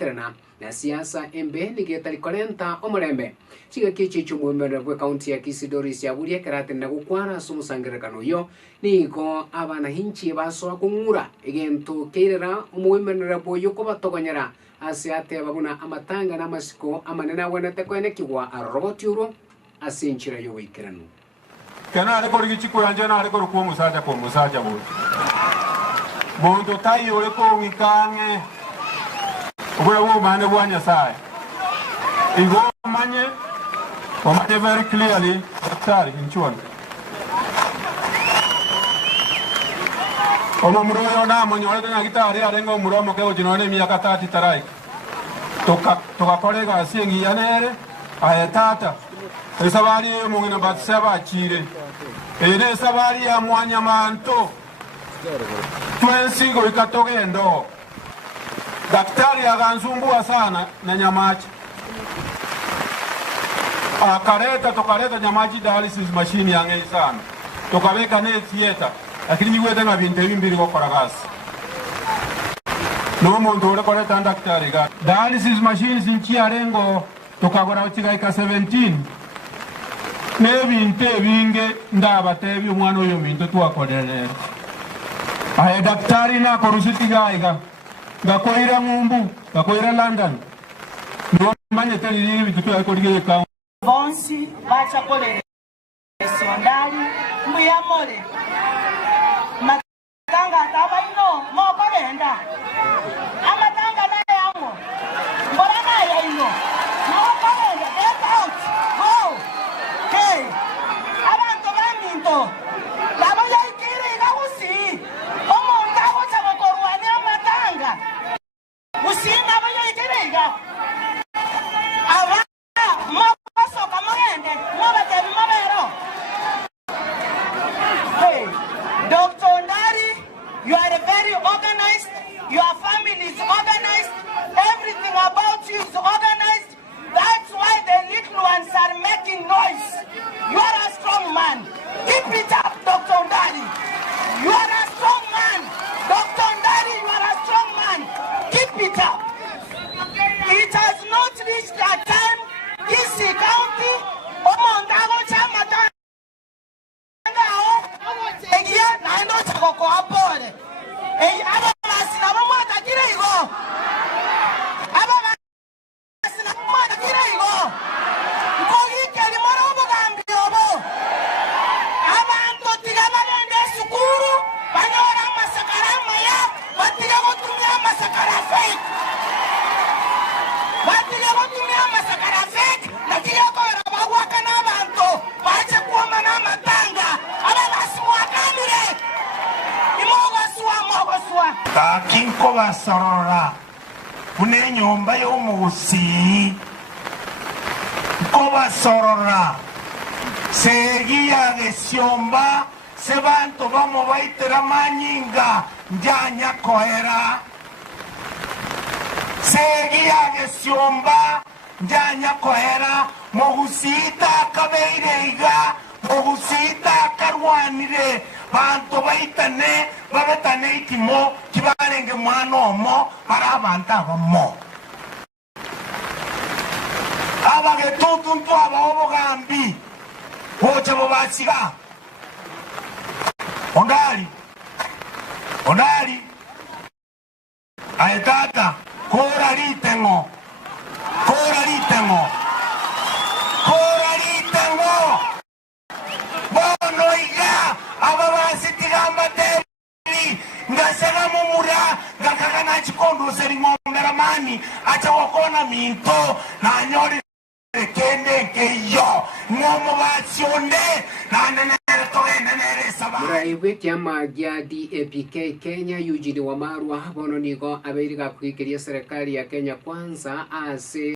gwaterana na siasa embe nigeta likolenta omurembe chiga kichi chumwemere bwe county ya Kisidori siaburia karate na gukwara sumusangirekano yo niko abana hinchi baso akungura egento keirera omwemere bwe yoko batogonyera asiate babuna amatanga na masiko amanena wenete kwene kigwa aroboti uro asinchira yo wikiranu kana ale kori chiko yanje na ale kori ko musaja bo bondo tayi ole ko ngikange ubura wo mane bwanya sai igo manye omanye very clearly daktari inchuan omo muroyo na monyole na gitari arengo muromo ke ojinone miaka 30 tarai toka kolega asiengi yanere ayetata esabari mungina batsaba chire ene sabari ya mwanya manto twensigo ikatogendo daktari agansumbua sana na nyamachi tokaleta nyamachi dialysis machine yange sana tokaweka ne theater lakini niwete na bintu bimbiri gukora gasi no muntu ule koleta daktari ga dialysis machines inchi arengo tokagora uchigaika 17 ne bintu binge ndabatebi umwana uyo bintu twakorere aye daktari na korusiti gaiga gakoira ngumbu gakoira London no manye tali bitu twakorige ka bonsi bacha kolere sondali muyamole matanga tabaino mokorenda amatanga na yango mbona ya ino mokorenda get out go hey abantu baminto labo yakire gabusi omuntu akocha bakorwane amatanga usinga bayikire aba maso kamagende mabate mabero hey Dr. Ndari, you are very organized, your family is organized, everything about you is organized. That's why the little ones are making noise. You are a strong man. Keep it up, Dr. Ndari. You are a strong man. Dr. Ndari, you are a strong man. Keep it up. It has not reached that time. Kisi County, Omondago Chamata. Kakinko basorora kune nyomba y'omusi ko basorora segia gesiomba sebanto bamo baitera manyinga njanya koera segia gesiomba njanya koera mogusita kabeireiga mogusita karwanire banto baitane babetane itimo kibarenge mwana omo para abantu abamo abagetutu ntu abaobogambi boche bobasiga ondali aetata kora litengo bono iga ababasitigamba tebi ngasega mumura ngakagana chikondo seringomera mani acha wakona minto na nyori kende keyo ngomo basionde na nenere toende nere saba muraiwe kyama gya DAPK Kenya Eugene Wamalwa bono nigo abeiriga kwikiria serikali ya Kenya kwanza ase